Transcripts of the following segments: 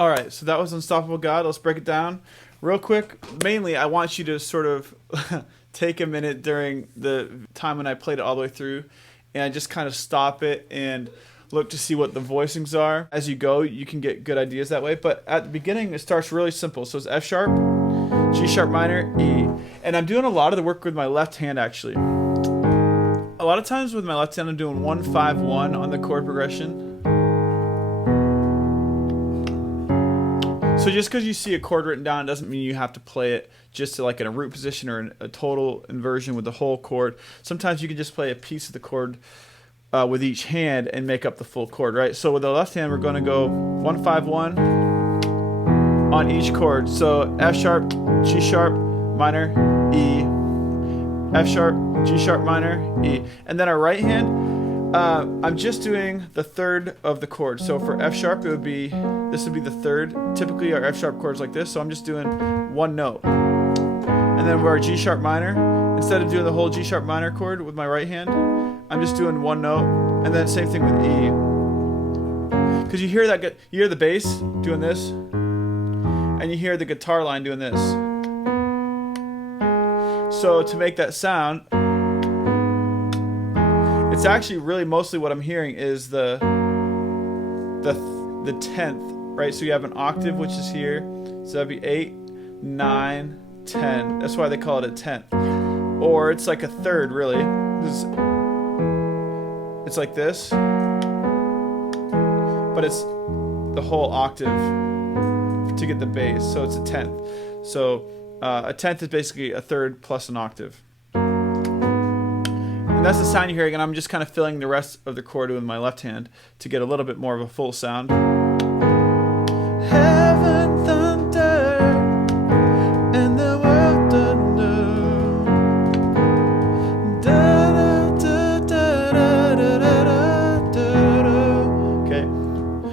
All right, so that was Unstoppable God. Let's break it down real quick. Mainly, I want you to sort of take a minute during the time when I played it all the way through and just kind of stop it and look to see what the voicings are. As you go, you can get good ideas that way. But at the beginning, it starts really simple. So it's F sharp, G sharp minor, E. And I'm doing a lot of the work with my left hand, actually. A lot of times with my left hand, I'm doing 1, 5, 1 on the chord progression. So just because you see a chord written down doesn't mean you have to play it just to like in a root position or in a total inversion with the whole chord. Sometimes you can just play a piece of the chord with each hand and make up the full chord, right? So with the left hand, we're going to go 1, 5, 1 on each chord. So F sharp, G sharp, minor, E, F sharp, G sharp minor, E. And then our right hand, I'm just doing the third of the chord. So for F sharp, this would be the third. Typically our F sharp chords like this, so I'm just doing one note. And then for our G sharp minor, instead of doing the whole G sharp minor chord with my right hand, I'm just doing one note. And then same thing with E. Because you hear the bass doing this, and you hear the guitar line doing this. So to make that sound, it's actually really mostly what I'm hearing is the 10th, right? So you have an octave, which is here. So that'd be 8, 9, 10. That's why they call it a 10th. Or it's like a third, really. It's like this. But it's the whole octave to get the bass. So it's a 10th. So a 10th is basically a third plus an octave. And that's the sound you're hearing, and I'm just kind of filling the rest of the chord with my left hand to get a little bit more of a full sound. Heaven thunder and the world thunder. Okay,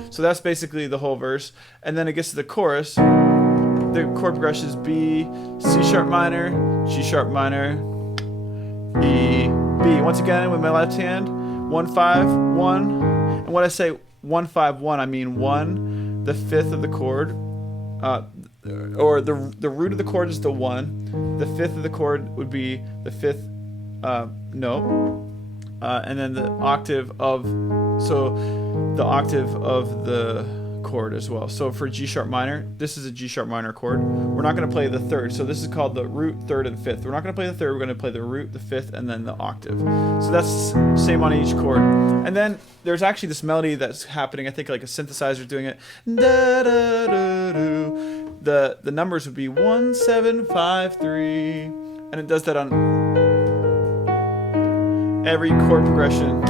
so that's basically the whole verse, and then it gets to the chorus. The chord progression is B, C sharp minor, G sharp minor, E, B. Once again with my left hand, 1, 5, 1. And when I say 1, 5, 1, I mean 1, the fifth of the chord, or the root of the chord is the 1. The fifth of the chord would be the fifth note, and then the octave of the chord as well. So for G sharp minor, this is a G sharp minor chord. We're not going to play the third. So this is called the root, third, and fifth. We're not going to play the third. We're going to play the root, the fifth, and then the octave. So that's same on each chord. And then there's actually this melody that's happening. I think like a synthesizer doing it. The numbers would be 1, 7, 5, 3, and it does that on every chord progression.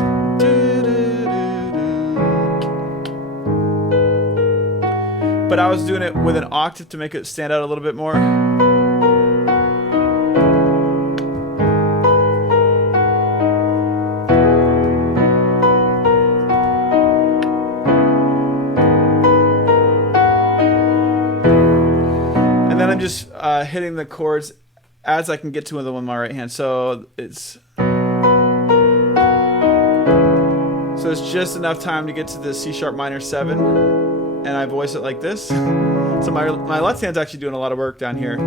But I was doing it with an octave to make it stand out a little bit more. And then I'm just hitting the chords as I can get to them with my right hand. So it's just enough time to get to the C sharp minor 7. And I voice it like this. So my left hand's actually doing a lot of work down here.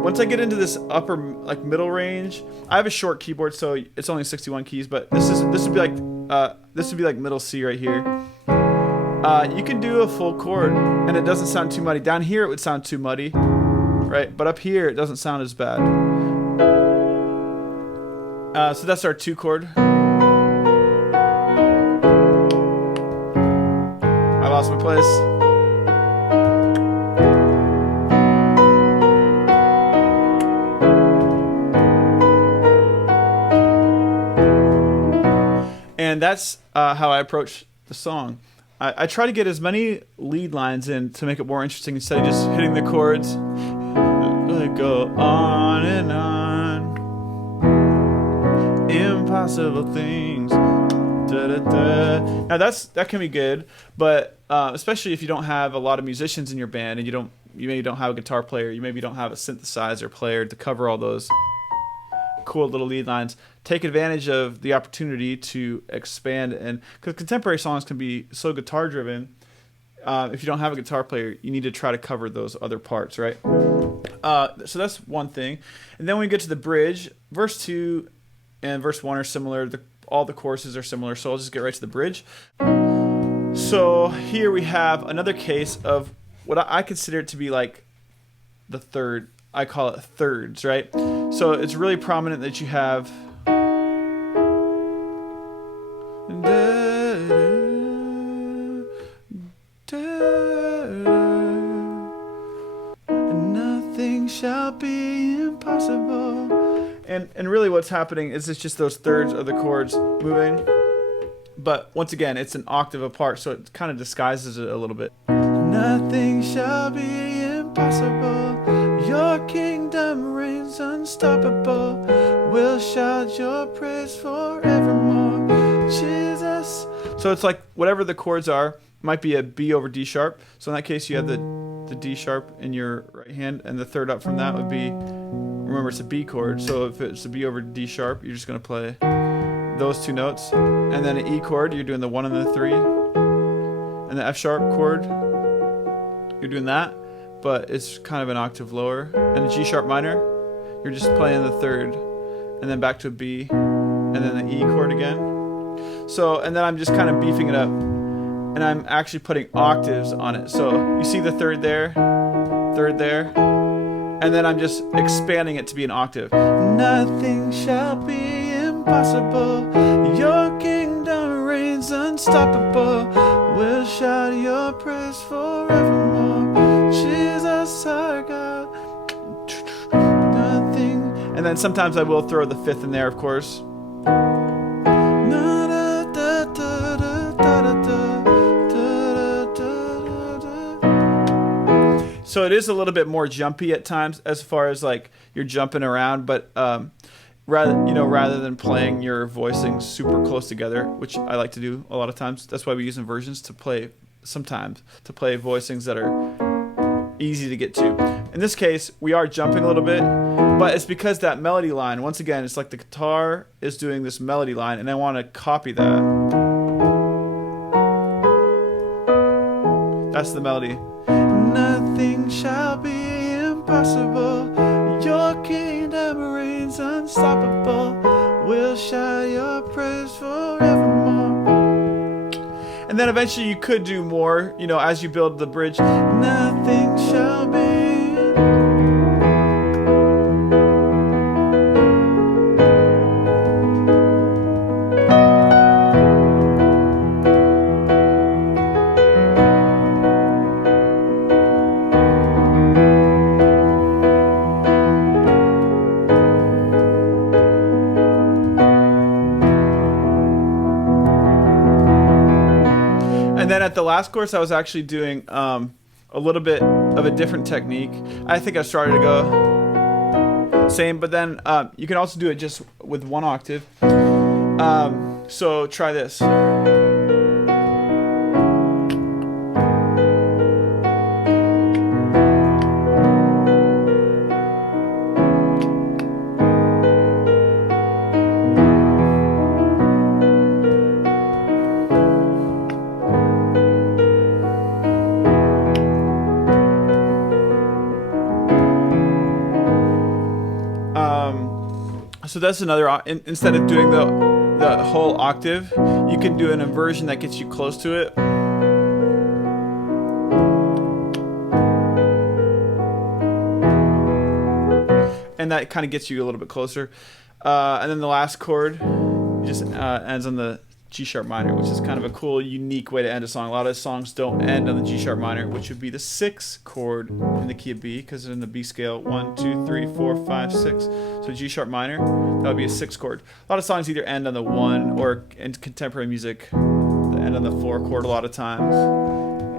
Once I get into this upper middle range, I have a short keyboard, so it's only 61 keys. But this would be like middle C right here. You can do a full chord, and it doesn't sound too muddy. Down here it would sound too muddy, right? But up here it doesn't sound as bad. So that's our 2 chord. I lost my place. And that's how I approach the song. I try to get as many lead lines in to make it more interesting instead of just hitting the chords. Go on and on. Impossible things. Now that can be good, but especially if you don't have a lot of musicians in your band and you maybe don't have a guitar player, you maybe don't have a synthesizer player to cover all those cool little lead lines. Take advantage of the opportunity to expand, and because contemporary songs can be so guitar driven, if you don't have a guitar player, you need to try to cover those other parts, right? So that's one thing. And then when we get to the bridge, verse 2 and verse 1 are similar. All the choruses are similar, so I'll just get right to the bridge. So here we have another case of what I consider it to be like the third. I call it thirds, right? So it's really prominent that you have nothing shall be impossible. And really what's happening is it's just those thirds of the chords moving. But once again, it's an octave apart, so it kind of disguises it a little bit. Nothing shall be impossible. Your kingdom reigns unstoppable. We'll shout your praise forevermore. Jesus. So it's like whatever the chords are, might be a B over D sharp. So in that case, you have the D sharp in your right hand, and the third up from that would be, remember it's a B chord. So if it's a B over D sharp, you're just going to play those two notes. And then an E chord, you're doing the 1 and the 3. And the F sharp chord, you're doing that, but it's kind of an octave lower. And the G sharp minor, you're just playing the third, and then back to a B, and then the E chord again. So, and then I'm just kind of beefing it up, and I'm actually putting octaves on it. So you see the third there, and then I'm just expanding it to be an octave. Nothing shall be impossible. Your kingdom reigns unstoppable. We'll shout your praise forevermore. Jesus our God. Nothing. And then sometimes I will throw the fifth in there, of course. So it is a little bit more jumpy at times, as far as like you're jumping around, but rather than playing your voicings super close together, which I like to do a lot of times. That's why we use inversions to play voicings that are easy to get to. In this case, we are jumping a little bit, but it's because that melody line, once again, it's like the guitar is doing this melody line, and I want to copy that. That's the melody. Nothing shall be impossible. Your kingdom reigns unstoppable. We'll shout your praise forevermore. And then eventually you could do more, as you build the bridge. Nothing shall be. And then at the last course, I was actually doing a little bit of a different technique. I think I started to go same, but then you can also do it just with one octave. So try this. So that's another, instead of doing the whole octave, you can do an inversion that gets you close to it. And that kind of gets you a little bit closer. And then the last chord just ends on the G sharp minor, which is kind of a cool, unique way to end a song. A lot of songs don't end on the G sharp minor, which would be the 6th chord in the key of B, because in the B scale, 1, 2, 3, 4, 5, 6. So G sharp minor, that would be a 6th chord. A lot of songs either end on the 1, or in contemporary music, they end on the 4 chord a lot of times,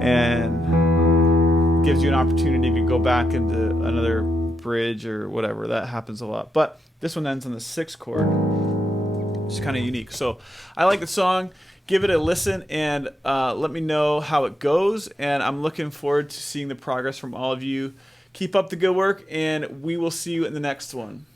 and gives you an opportunity to go back into another bridge or whatever. That happens a lot. But this one ends on the 6th chord. It's kind of unique. So I like the song. Give it a listen and let me know how it goes. And I'm looking forward to seeing the progress from all of you. Keep up the good work, and we will see you in the next one.